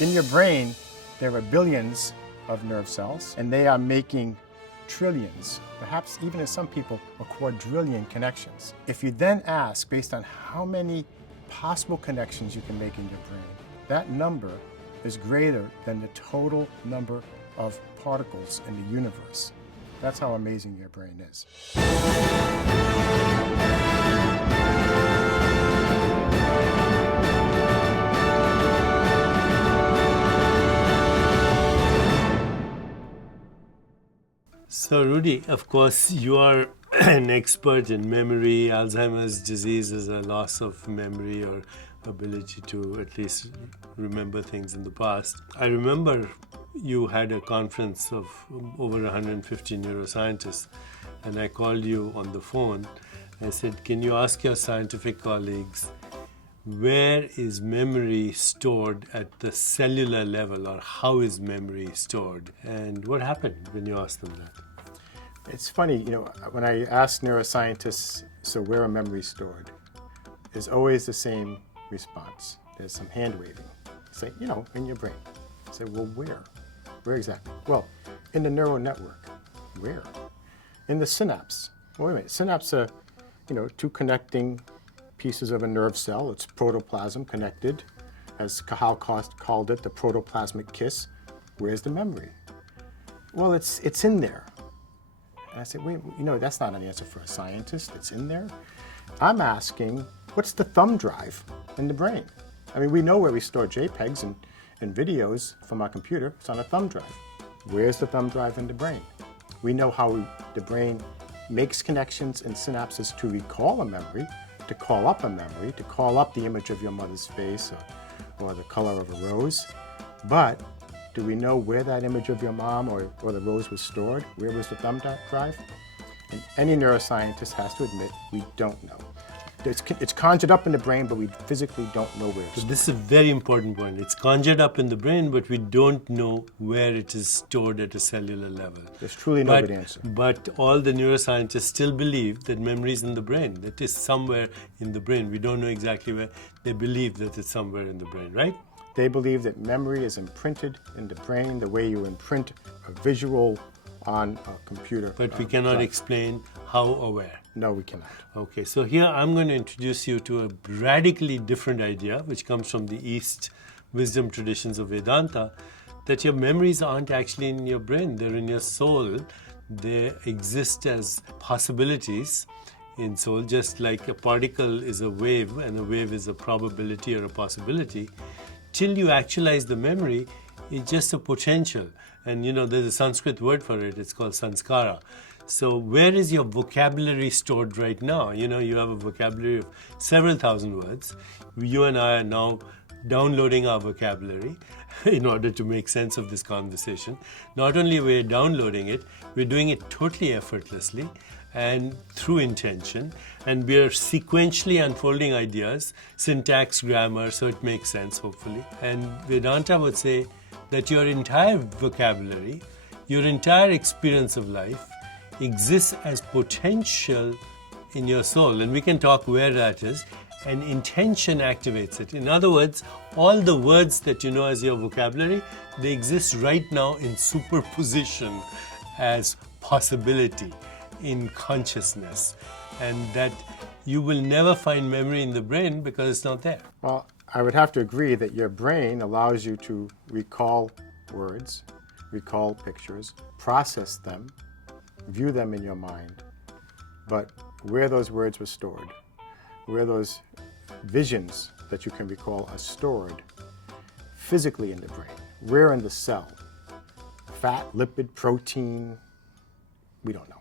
In your brain, there are billions of nerve cells, and they are making trillions, perhaps even in some people, a quadrillion connections. If you then ask, based on how many possible connections you can make in your brain, that number is greater than the total number of particles in the universe. That's how amazing your brain is. So Rudy, of course, you are an expert in memory. Alzheimer's disease is a loss of memory or ability to at least remember things in the past. I remember you had a conference of over 150 neuroscientists, and I called you on the phone. I said, can you ask your scientific colleagues, where is memory stored at the cellular level, or how is memory stored? And what happened when you asked them that? It's funny, when I ask neuroscientists, so where are memories stored? There's always the same response. There's some hand waving. Say, in your brain. I say, well, where? Where exactly? Well, in the neural network. Where? In the synapse. Well, wait a minute. Synapse are, two connecting pieces of a nerve cell. It's protoplasm connected. As Cahal called it, the protoplasmic kiss. Where's the memory? Well, it's in there. And I said, wait, that's not an answer for a scientist. It's in there. I'm asking, what's the thumb drive in the brain? I mean, we know where we store JPEGs and videos from our computer. It's on a thumb drive. Where's the thumb drive in the brain? We know how the brain makes connections in synapses to recall a memory, to call up a memory, to call up the image of your mother's face or the color of a rose. But do we know where that image of your mom or the rose was stored? Where was the thumb drive? And any neuroscientist has to admit we don't know. It's conjured up in the brain, but we physically don't know where it's stored. This is a very important point. It's conjured up in the brain, but we don't know where it is stored at a cellular level. There's truly no good answer. But all the neuroscientists still believe that memory is in the brain. That is somewhere in the brain. We don't know exactly where. They believe that it's somewhere in the brain, right? They believe that memory is imprinted in the brain the way you imprint a visual on a computer. But we cannot explain how or where. No, we cannot. Okay, so here I'm going to introduce you to a radically different idea, which comes from the East wisdom traditions of Vedanta, that your memories aren't actually in your brain, they're in your soul. They exist as possibilities in soul, just like a particle is a wave and a wave is a probability or a possibility. Till you actualize the memory, it's just a potential. And there's a Sanskrit word for it, it's called sanskara. So where is your vocabulary stored right now? You have a vocabulary of several thousand words. You and I are now downloading our vocabulary in order to make sense of this conversation. Not only we're downloading it, we're doing it totally effortlessly and through intention. And we're sequentially unfolding ideas, syntax, grammar, so it makes sense, hopefully. And Vedanta would say that your entire vocabulary, your entire experience of life, exists as potential in your soul, and we can talk where that is, and intention activates it. In other words, all the words that you know as your vocabulary, they exist right now in superposition as possibility in consciousness, and that you will never find memory in the brain because it's not there. Well, I would have to agree that your brain allows you to recall words, recall pictures, process them, view them in your mind, but where those words were stored, where those visions that you can recall are stored physically in the brain, where in the cell, fat, lipid, protein, we don't know.